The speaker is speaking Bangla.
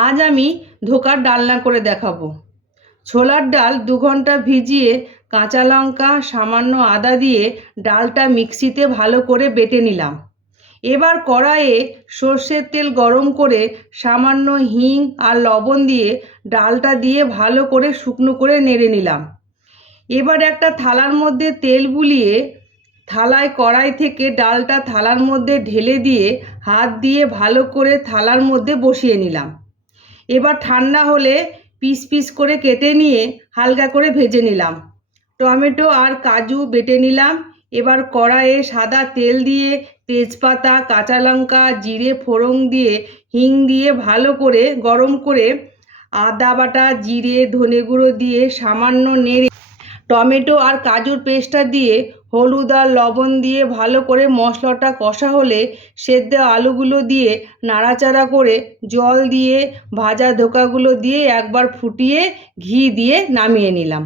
আজ আমি ধোকার ডালনা করে দেখাবো। ছোলার ডাল 2 ঘন্টা ভিজিয়ে কাঁচা লঙ্কা সামান্য আদা দিয়ে ডালটা মিক্সিতে ভালো করে বেটে নিলাম। এবার কড়াইয়ে সর্ষের তেল গরম করে সামান্য হিং আর লবণ দিয়ে ডালটা দিয়ে ভালো করে শুকনো করে নেড়ে নিলাম। এবার একটা থালার মধ্যে তেল বুলিয়ে থালায় কড়াই থেকে ডালটা থালার মধ্যে ঢেলে দিয়ে হাত দিয়ে ভালো করে থালার মধ্যে বসিয়ে নিলাম। এবার ঠান্ডা হলে পিস পিস করে কেটে নিয়ে হালকা করে ভেজে নিলাম। টমেটো আর কাজু বেটে নিলাম। এবার কড়াইয়ে সাদা তেল দিয়ে তেজপাতা কাঁচা লঙ্কা জিরে ফোড়ন দিয়ে হিং দিয়ে ভালো করে গরম করে আদা বাটা জিরে ধনে গুঁড়ো দিয়ে সামান্য নেড়ে টমেটো আর কাজুর পেস্টটা দিয়ে হলুদ আর লবণ দিয়ে ভালো করে মশলাটা কষা হলে সেদ্ধ আলুগুলো দিয়ে নাড়াচাড়া করে জল দিয়ে ভাজা ধোকাগুলো দিয়ে একবার ফুটিয়ে ঘি দিয়ে নামিয়ে নিলাম।